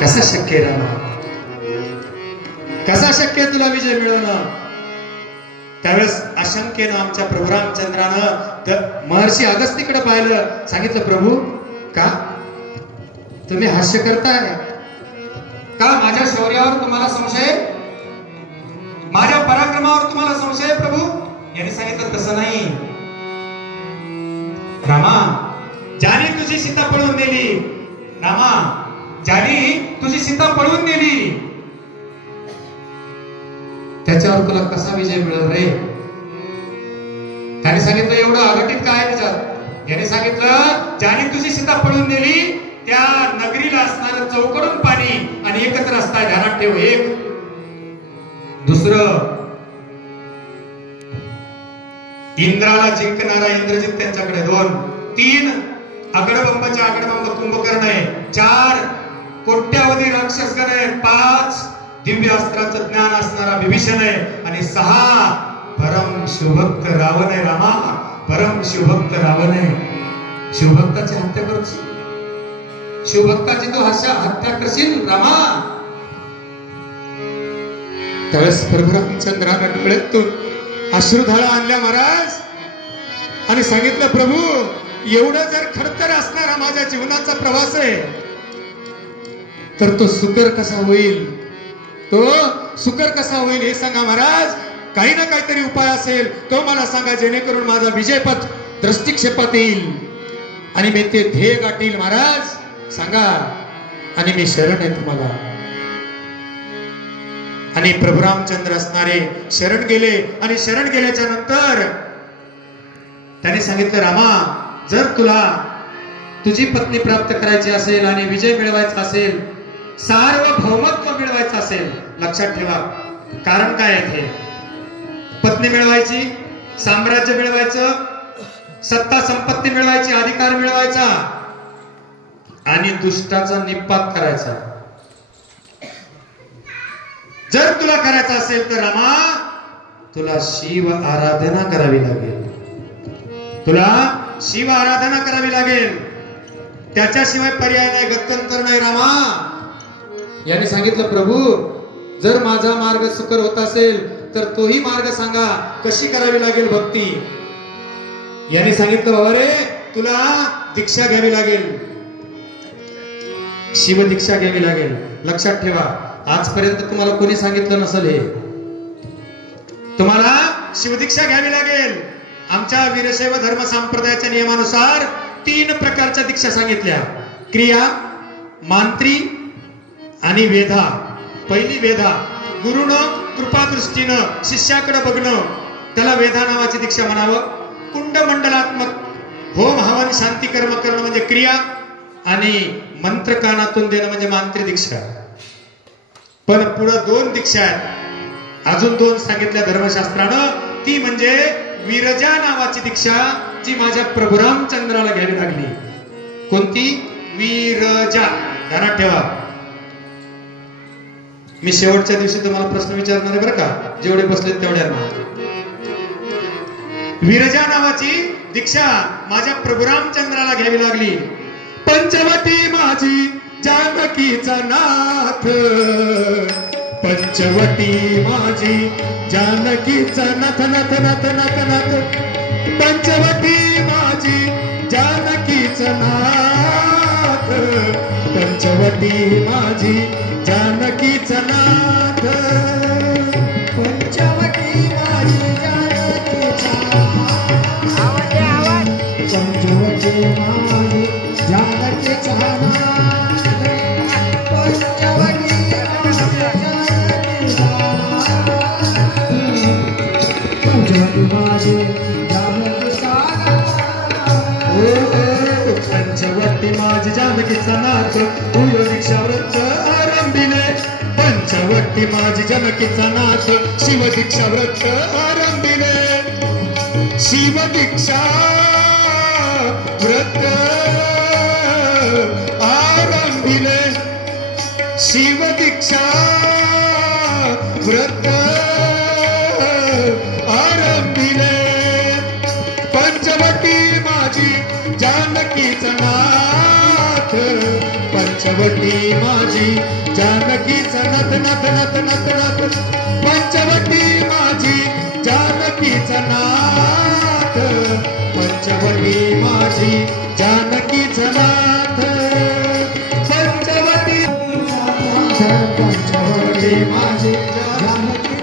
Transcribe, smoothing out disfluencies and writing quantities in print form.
कसा शक्य रामा, कसा शक्य तुला विजय मिळवणं? त्यावेळेस आशंकेनं आमच्या प्रभू रामचंद्रानं तर महर्षी अगस्तीकडे पाहिलं, सांगितलं प्रभू का तुम्ही हास्य करताय का? माझ्या शौर्यावर तुम्हाला संशय, माझ्या पराक्रमावर तुम्हाला संशय प्रभू? यांनी सांगितलं तसं नाही रामा, ज्याने तुझी सीता पळवून नेली, रामा ज्याने तुझी सीता पळवून नेली त्याच्यावर तुला कसा विजय मिळेल रे? त्याने सांगितलं एवढं अघटित काय त्याच्यात? याने सांगितलं ज्याने तुझी सीता पळवून नेली त्या नगरीला असणारं चौकडून पाणी आणि एकच रस्ता आहे, ध्यानात ठेव. एक दुसरं इंद्राला जिंकणारा इंद्रजित त्यांच्याकडे, दोन तीन अगडबंबाच्या अगडबंब कुंभकर्ण आहे, चार कोट्यावधी राक्षसगण आहे, पाच दिव्य अस्त्राचं ज्ञान असणारा विभीषण आहे आणि सहा परम शिवभक्त रावण आहे. रामा परम शिवभक्त रावण आहे. शिवभक्ताची हत्या करशील, शिवभक्ताची तू हत्या करशील रामा? त्यावेळेस प्रभू रामचंद्रानं डोळ्यातून अश्रुधारा आणल्या महाराज आणि सांगितलं प्रभू एवढं जर खडतर असणारा माझ्या जीवनाचा प्रवास आहे तर तो सुकर कसा होईल, तो सुकर कसा होईल हे सांगा महाराज. काही ना काहीतरी उपाय असेल तो मला सांगा, जेणेकरून माझा विजयपथ दृष्टिक्षेपात येईल आणि मी ते ध्येय गाठील. महाराज सांगा आणि मी शरण आहे तुम्हाला. आणि प्रभू रामचंद्र असणारे शरण गेले आणि शरण गेल्याच्या नंतर त्याने सांगितलं रामा जर तुला तुझी पत्नी प्राप्त करायची असेल आणि विजय मिळवायचा असेल, सार्वभौमत्व मिळवायचं असेल, लक्षात ठेवा कारण काय आहे ते. पत्नी मिळवायची, साम्राज्य मिळवायचं, सत्ता संपत्ती मिळवायची, अधिकार मिळवायचा आणि दुष्टाचा निपात करायचा. जर तुला करायचं असेल तर रामा तुला शिव आराधना करावी लागेल, तुला शिव आराधना करावी लागेल, त्याच्याशिवाय पर्याय नाही, गत्यंतर नाही रामा. यांनी सांगितलं प्रभू जर माझा मार्ग सुकर होत असेल तर तोही मार्ग सांगा, कशी करावी लागेल भक्ती? यांनी सांगितलं बाबा रे तुला दीक्षा घ्यावी लागेल, शिव दीक्षा घ्यावी लागेल. लक्षात ठेवा आजपर्यंत तुम्हाला कोणी सांगितलं नसेल हे, तुम्हाला शिवदीक्षा घ्यावी लागेल. आमच्या वीरशैव धर्म संप्रदायाच्या नियमानुसार 3 प्रकारच्या दीक्षा सांगितल्या, क्रिया, मांत्री आणि वेधा. पहिली वेधा, गुरुनं कृपादृष्टीनं शिष्याकडे बघणं, त्याला वेधा नावाची दीक्षा म्हणावं. कुंडमंडलात्मक होम हवन शांती कर्म करणं म्हणजे क्रिया आणि मंत्र कानातून देणं म्हणजे मांत्री दीक्षा. पण पुढे 2 दीक्षा आहेत, अजून 2 सांगितल्या धर्मशास्त्रानं, ती म्हणजे विरजा नावाची दीक्षा जी माझ्या प्रभू रामचंद्राला घ्यावी लागली. कोणती? विरजा. ध्यानात ठेवा. मी शेवटच्या दिवशी तुम्हाला प्रश्न विचारणार आहे बरं का, जेवढे बसले तेवढ्यांना. विरजा नावाची दीक्षा माझ्या प्रभू रामचंद्राला घ्यावी लागली. पंचवटी माझी जानकीचा नाथ, पंचवटी माझी जानकीचा नाथ, नाथ नाथ नाथ नाथ. पंचवटी माझी जानकीचा नाथ, पंचवटी माझी जानकीचा नाथ. पंचवटी माझी जानकीचा नाथ, पंचवटी माझी जानकीचा नाथ, पंचवटी माझी जानकीचा नाथ. पंचवटी माझी जानकीचा नाथ, पूर्व दीक्षा व्रत आरंभिले. पंचवटी माझी जानकीचा नाथ, शिव दीक्षा व्रत आरंभिले. शिव दीक्षा व्रत आरंभिले, शिव दीक्षा व्रत आरंभिले. पंचवटी माझी जानकीचा नाथ, पंच पंचवटी माझी जानकीच नाथ नाथ नाथ नाथ नाथ पंचवटी माझी जानकीच नाथ पंचवटी माझी जानकीच नाथ पंचवटी माझी जानकी